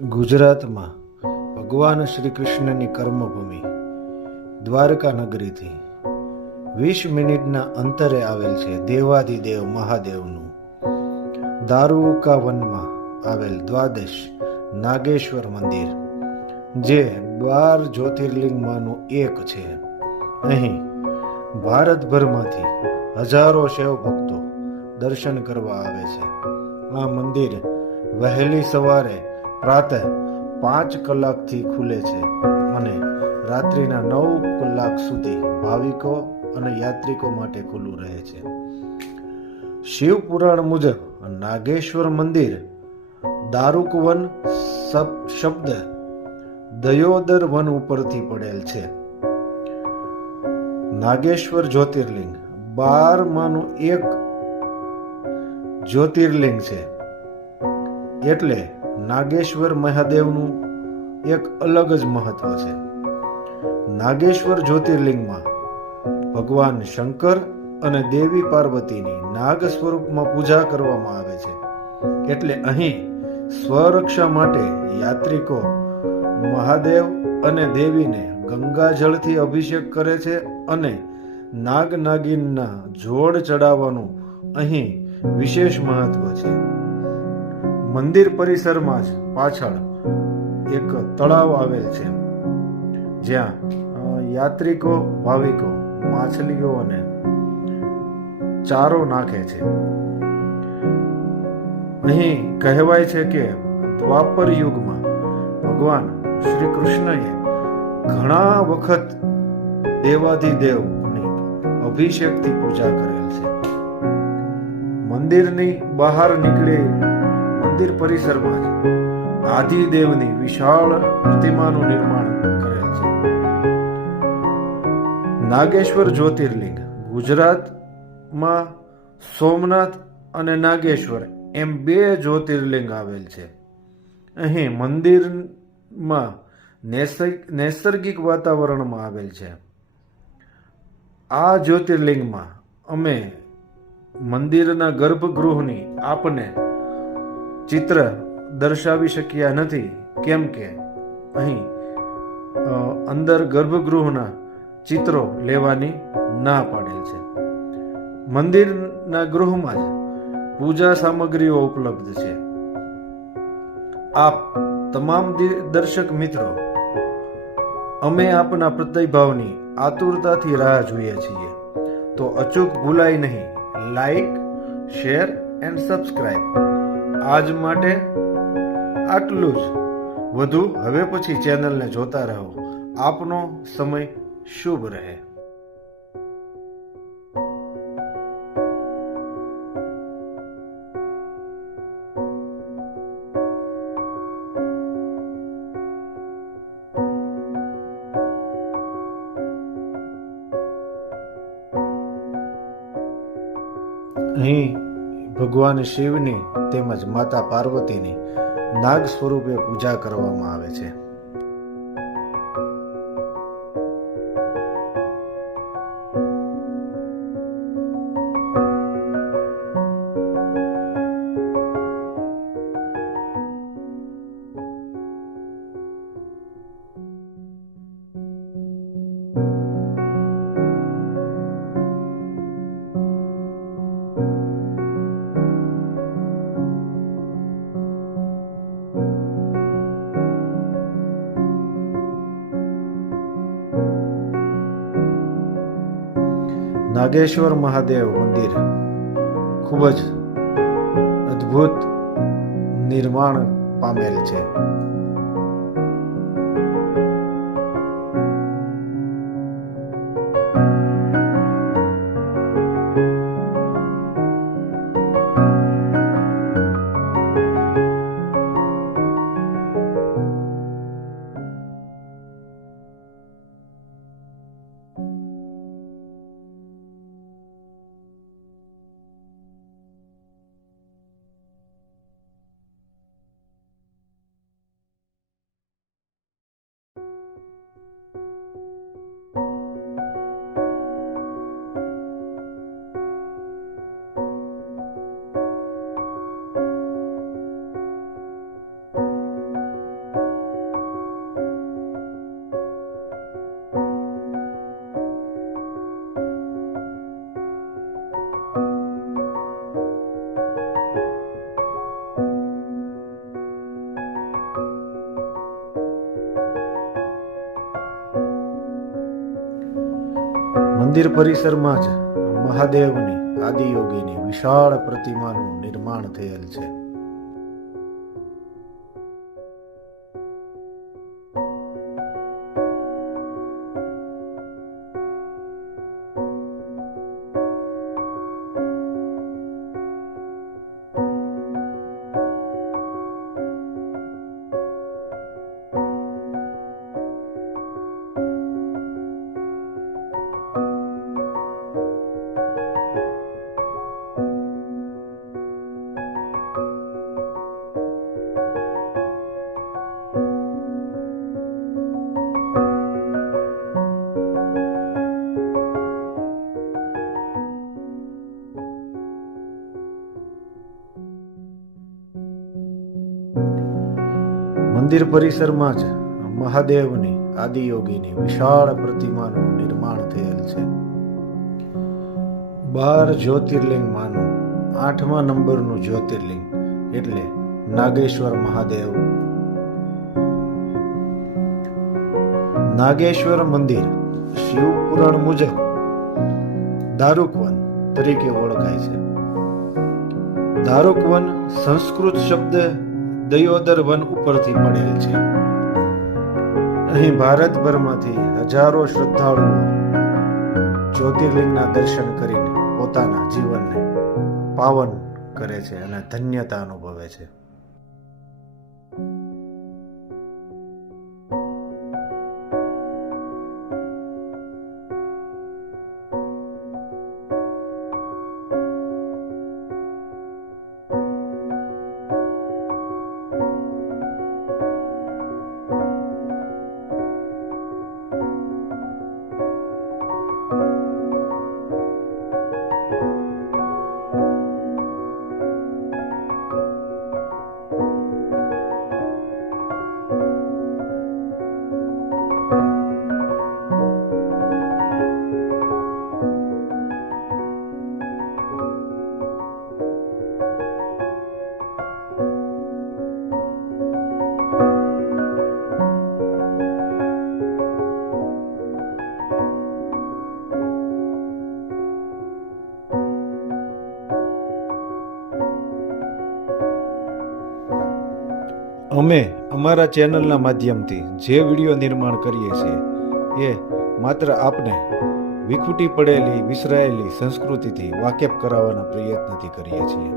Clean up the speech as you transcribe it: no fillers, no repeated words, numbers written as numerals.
ગુજરાતમાં ભગવાન શ્રી કૃષ્ણની કર્મભૂમિ દ્વારકા નગરીથી 20 મિનિટના અંતરે આવેલ છે દેવાધિદેવ મહાદેવનું દારૂકા વનમાં આવેલ દ્વાદશ નાગેશ્વર મંદિર, જે 12 જ્યોતિર્લિંગમાંનું એક છે. અહીં ભારતભરમાંથી હજારો શૈવ ભક્તો દર્શન કરવા આવે છે. આ મંદિર વહેલી સવારે પ્રાતઃ 5 કલાકથી ખુલે છે અને રાત્રિના 9 કલાક સુધી ભાવિકો અને યાત્રિકો માટે ખુલ્લું રહે છે. શિવ પુરાણ મુજબ નાગેશ્વર મંદિર દારૂક વન શબ્દ દયોદર વન ઉપરથી પડેલ છે. નાગેશ્વર જ્યોતિર્લિંગ 12 માંનું એક જ્યોતિર્લિંગ છે, એટલે નાગેશ્વર મહાદેવનું એક અલગ જ મહત્વ છે. નાગેશ્વર જ્યોતિર્લિંગમાં ભગવાન શંકર અને દેવી પાર્વતીની નાગ સ્વરૂપમાં પૂજા કરવામાં આવે છે. એટલે અહીં સ્વરક્ષા માટે યાત્રિકો મહાદેવ અને દેવીને ગંગાજળથી અભિષેક કરે છે અને નાગ નાગિનના જોડ ચડાવવાનું અહીં વિશેષ મહત્વ છે. મંદિર પરિસરમાં જ પાછળ એક તળાવ આવેલ છે, જ્યાં યાત્રિકો ભાવિકો માછલીઓને ચારો નાખે છે. અહીં કહેવાય છે કે દ્વાપર યુગમાં ભગવાન શ્રી કૃષ્ણએ ઘણા વખત દેવાધિદેવની અભિષેકથી પૂજા કરેલ છે. મંદિરની બહાર નીકળી મંદિર પરિસરમાં જ આદિદેવની વિશાળ પ્રતિમાનું નિર્માણ કરેલ છે. નાગેશ્વર જ્યોતિર્લિંગ ગુજરાતમાં સોમનાથ અને નાગેશ્વર એમ 2 જ્યોતિર્લિંગ આવેલ છે. અહીં મંદિરમાં નૈસર્ગિક વાતાવરણમાં આવેલ છે. આ જ્યોતિર્લિંગમાં અમે મંદિરના ગર્ભગૃહની આપને ચિત્ર દર્શાવી શક્યા નથી, કેમ કે અહીં અંદર ગર્ભગૃહના ચિત્રો લેવાની ના પાડેલ છે. મંદિરના ગૃહમાં જ પૂજા સામગ્રીઓ ઉપલબ્ધ છે. આપ તમામ દર્શક મિત્રો, અમે આપના પ્રતિભાવની આતુરતાથી રાહ જોઈએ છીએ, તો અચૂક ભૂલાય નહીં લાઈક, શેર એન્ડ સબસ્ક્રાઇબ. આજ માટે આટલું જ. વધુ હવે પછી ચેનલને જોતા રહો. આપનો સમય શુભ રહે. અહીં ભગવાન શિવની તેમજ માતા પાર્વતીની નાગ સ્વરૂપે પૂજા કરવામાં આવે છે. નાગેશ્વર મહાદેવ મંદિર ખૂબ જ અદ્ભુત નિર્માણ પામેલ છે. મંદિર પરિસરમાં જ મહાદેવની આદિયોગીની વિશાળ પ્રતિમાનું નિર્માણ થયેલ છે. મંદિર પરિસરમાં જ મહાદેવની આદિયોગીની વિશાળ પ્રતિમાનું નિર્માણ થયેલ છે. 12 જ્યોતિર્લિંગમાંનું 8મા નંબરનું જ્યોતિર્લિંગ એટલે નાગેશ્વર મહાદેવ. નાગેશ્વર મંદિર શિવ પુરાણ મુજબ દારૂકવન તરીકે ઓળખાય છે. દારૂકવન સંસ્કૃત શબ્દ દયોદર વન ઉપરથી મળેલ છે. અહીં ભારતભરમાંથી હજારો શ્રદ્ધાળુઓ જ્યોતિર્લિંગના દર્શન કરીને પોતાના જીવનને પાવન કરે છે અને ધન્યતા અનુભવે છે. અમે અમારા ચેનલના માધ્યમથી જે વિડીયો નિર્માણ કરીએ છીએ એ માત્ર આપને વિખૂટી પડેલી વિસરાયેલી સંસ્કૃતિથી વાકેફ કરાવવાના પ્રયત્નથી કરીએ છીએ.